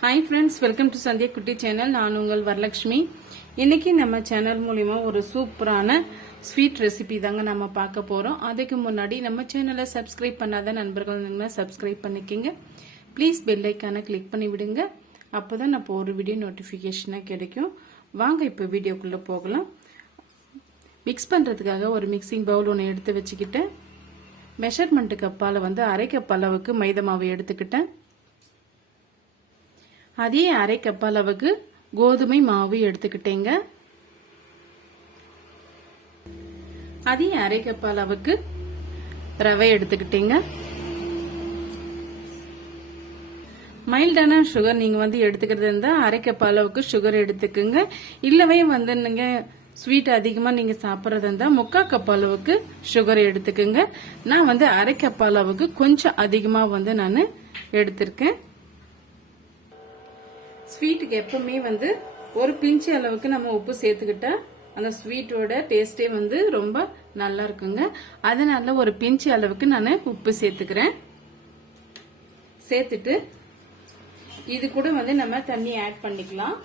Hi friends welcome to Sandhya Kutti channel நான் உங்கள் வரலட்சுமி. இன்னைக்கு நம்ம சேனல் மூலிமா ஒரு சூப்பரான ஸ்வீட் ரெசிபி தாங்க நம்ம பார்க்க போகிறோம் அதுக்கு முன்னாடி நம்ம சேனலை சப்ஸ்கிரைப் பண்ணாத நண்பர்கள் நம்ம சப்ஸ்கிரைப் பண்ணிக்கிங்க. ப்ளீஸ் பெல்லைக்கான கிளிக் பண்ணி விடுங்க. அப்போதான் நான் ஒரு வீடியோ நோட்டிஃபிகேஷனாக கிடைக்கும். வாங்க இப்போ வீடியோக்குள்ளே போகலாம். மிக்ஸ் பண்ணுறதுக்காக ஒரு மிக்சிங் பவுல் ஒன்று எடுத்து வச்சுக்கிட்டேன். மெஷர்மெண்ட்டு கப்பால் வந்து அரை கப் அளவுக்கு மைதா மாவு எடுத்துக்கிட்டேன். அதே அரை கப் அளவுக்கு கோதுமை மாவு எடுத்துக்கிட்டேங்க. அதே அரை கப் அளவுக்கு ரவை எடுத்துக்கிட்டேங்க. மைல்டான சுகர் நீங்க வந்து எடுத்துக்கிறது இருந்தா அரை கப் அளவுக்கு சுகர் எடுத்துக்குங்க. இல்லவே வந்து நீங்க ஸ்வீட் அதிகமா நீங்க சாப்பிட்றது இருந்தா முக்கா கப் அளவுக்கு சுகர் எடுத்துக்குங்க. நான் வந்து அரை கப் அளவுக்கு கொஞ்சம் அதிகமா வந்து நான் எடுத்திருக்கேன். ஸ்வீட்டுக்கு எப்பவுமே வந்து ஒரு பிஞ்சு அளவுக்கு நம்ம உப்பு சேர்த்துக்கிட்டா அந்த ஸ்வீட்டோட டேஸ்டே வந்து ரொம்ப நல்லா இருக்குங்க. அதனால ஒரு பிஞ்சு அளவுக்கு நான் உப்பு சேர்த்துக்கிறேன். சேர்த்துட்டு இது கூட வந்து நம்ம தண்ணி ஆட் பண்ணிக்கலாம்.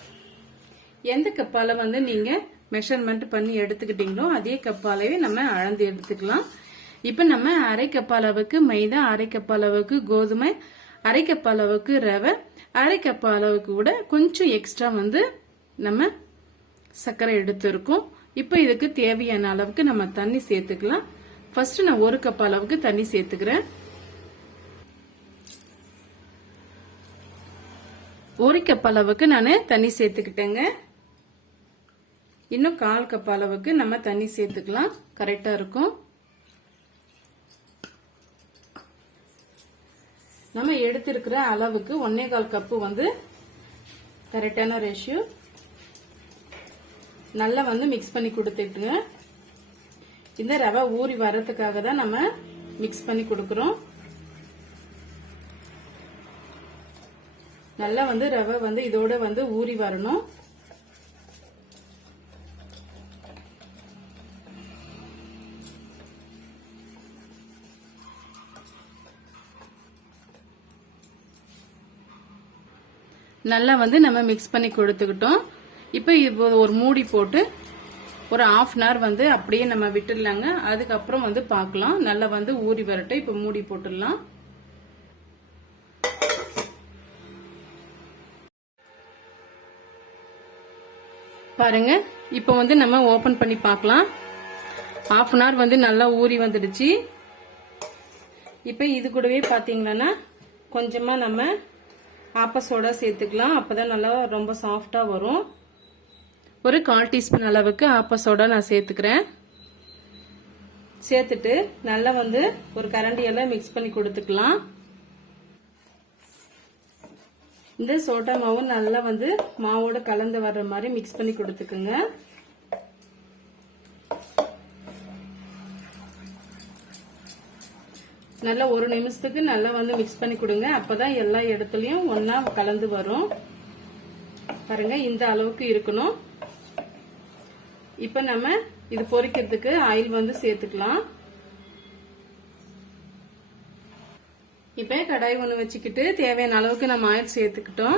எந்த கப்பால வந்து நீங்க மெஷர்மெண்ட் பண்ணி எடுத்துக்கிட்டீங்களோ அதே கப்பாலவே நம்ம அளந்து எடுத்துக்கலாம். இப்போ நம்ம அரை கப் அளவுக்கு மைதா அரை கப் அளவுக்கு கோதுமை அரை கப் அளவுக்கு ரவை அரை கப் அளவுக்கு கூட கொஞ்சம் எக்ஸ்ட்ரா வந்து நம்ம சர்க்கரை எடுத்திருக்கோம். இப்போ இதுக்கு தேவையான அளவுக்கு நம்ம தண்ணி சேர்த்துக்கலாம். ஃபர்ஸ்ட் நான் ஒரு கப் அளவுக்கு தண்ணி சேர்த்துக்கிறேன். ஒரு கப் அளவுக்கு நான் தண்ணி சேர்த்துக்கிட்டேங்க. இன்னும் கால் கப் அளவுக்கு நம்ம தண்ணி சேர்த்துக்கலாம். கரெக்டாக இருக்கும். நம்ம எடுத்திருக்கிற அளவுக்கு ஒன்னே கால் கப்பு வந்து கரெக்டான ரேஷியோ நல்லா வந்து மிக்ஸ் பண்ணி கொடுத்துட்டுங்க. இந்த ரவை ஊறி வர்றதுக்காக தான் நம்ம மிக்ஸ் பண்ணி கொடுக்கறோம். நல்லா வந்து ரவை வந்து இதோட வந்து ஊறி வரணும். நல்லா வந்து நம்ம மிக்ஸ் பண்ணி கொடுத்துக்கிட்டோம். இப்போ இப்போ ஒரு மூடி போட்டு ஒரு ஆஃப் அன் ஹவர் வந்து அப்படியே நம்ம விட்டுடலாங்க. அதுக்கப்புறம் வந்து பார்க்கலாம். நல்லா வந்து ஊறி வரட்டும். இப்போ மூடி போட்டுடலாம். பாருங்க. இப்போ வந்து நம்ம ஓபன் பண்ணி பார்க்கலாம். ஆஃப் அன் ஹவர் வந்து நல்லா ஊறி வந்துடுச்சு. இப்போ இது கூடவே பார்த்தீங்கன்னா கொஞ்சமாக நம்ம ஆப்ப சோடா சேர்த்துக்கலாம். அப்பதான் நல்லா ரொம்ப சாஃப்டாக வரும். ஒரு கால் டீஸ்பூன் அளவுக்கு ஆப்ப சோடா நான் சேர்த்துக்கிறேன். சேர்த்துட்டு நல்லா வந்து ஒரு கரண்டி எல்லாம் மிக்ஸ் பண்ணி கொடுத்துக்கலாம். இந்த சோட்டா மாவு நல்லா வந்து மாவோட கலந்து வர்ற மாதிரி மிக்ஸ் பண்ணி கொடுத்துக்குங்க. நல்லா ஒரு நிமிஷத்துக்கு நல்லா வந்து மிக்ஸ் பண்ணி கொடுங்க. அப்பதான் எல்லா இடத்துலயும் ஒன்னா கலந்து வரும். பாருங்க இந்த அளவுக்கு இருக்கணும். இப்ப நம்ம இது பொரிக்கிறதுக்கு ஆயில் வந்து சேர்த்துக்கலாம். இப்ப கடாய் ஒண்ணு வச்சுக்கிட்டு தேவையான அளவுக்கு நம்ம ஆயில் சேர்த்துக்கிட்டோம்.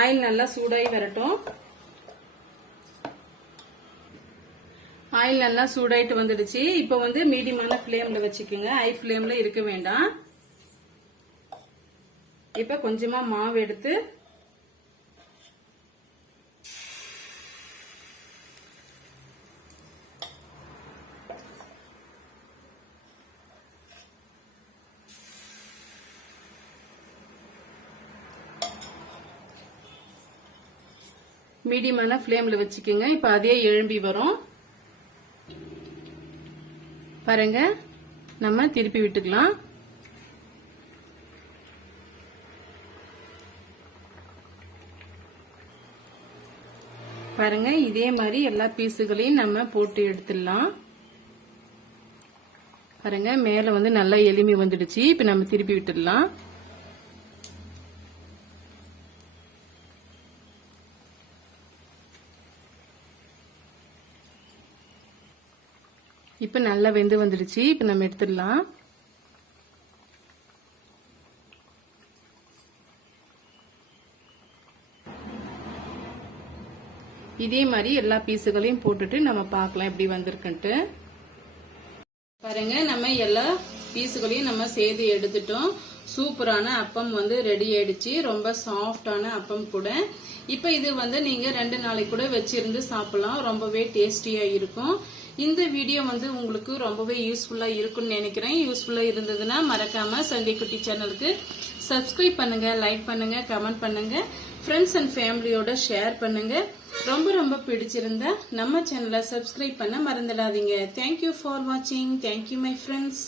ஆயில் நல்லா சூடாகி வரட்டும். ஆயில் நல்லா சூடாயிட்டு வந்துடுச்சு. இப்போ வந்து மீடியமான ஃப்ளேமில் வச்சுக்கோங்க. ஹை ஃப்ளேமில் இருக்க வேண்டாம். இப்ப கொஞ்சமா மாவு எடுத்து மீடியமான ஃப்ளேமில் வச்சுக்கோங்க. இப்ப அதே எழும்பி வரும். பாருங்க. நம்ம திருப்பி விட்டுக்கலாம். பாருங்க இதே மாதிரி எல்லா பீஸுகளையும் நம்ம போட்டு எடுத்துடலாம். பாருங்க மேல வந்து நல்லா எளிமை வந்துடுச்சு. இப்ப நம்ம திருப்பி விட்டுடலாம். இப்போ நல்லா வெந்து வந்துடுச்சு. இப்போ நம்ம எடுத்துடலாம். இதே மாதிரி எல்லா பீஸுகளையும் போட்டுட்டு நம்ம பார்க்கலாம் எப்படி வந்திருக்குன்ட்டு. பாருங்க நம்ம எல்லா பீஸுகளையும் நம்ம சேர்த்து எடுத்துட்டோம். சூப்பரான அப்பம் வந்து ரெடி ஆயிடுச்சு. ரொம்ப சாஃப்டான அப்பம் கூட. இப்போ இது வந்து நீங்கள் ரெண்டு நாளைக்கு கூட வச்சிருந்து சாப்பிடலாம். ரொம்பவே டேஸ்டியாக இருக்கும். இந்த வீடியோ வந்து உங்களுக்கு ரொம்பவே யூஸ்ஃபுல்லாக இருக்கும்னு நினைக்கிறேன். யூஸ்ஃபுல்லாக இருந்ததுன்னா மறக்காமல் சண்டே குட்டி சேனலுக்கு சப்ஸ்கிரைப் பண்ணுங்கள் லைக் பண்ணுங்கள் கமெண்ட் பண்ணுங்கள் ஃப்ரெண்ட்ஸ் அண்ட் ஃபேமிலியோட ஷேர் பண்ணுங்கள் ரொம்ப ரொம்ப பிடிச்சிருந்தா நம்ம சேனலை சப்ஸ்கிரைப் பண்ண மறந்துடாதீங்க. தேங்க்யூ ஃபார் வாட்சிங் தேங்க்யூ மை ஃப்ரெண்ட்ஸ்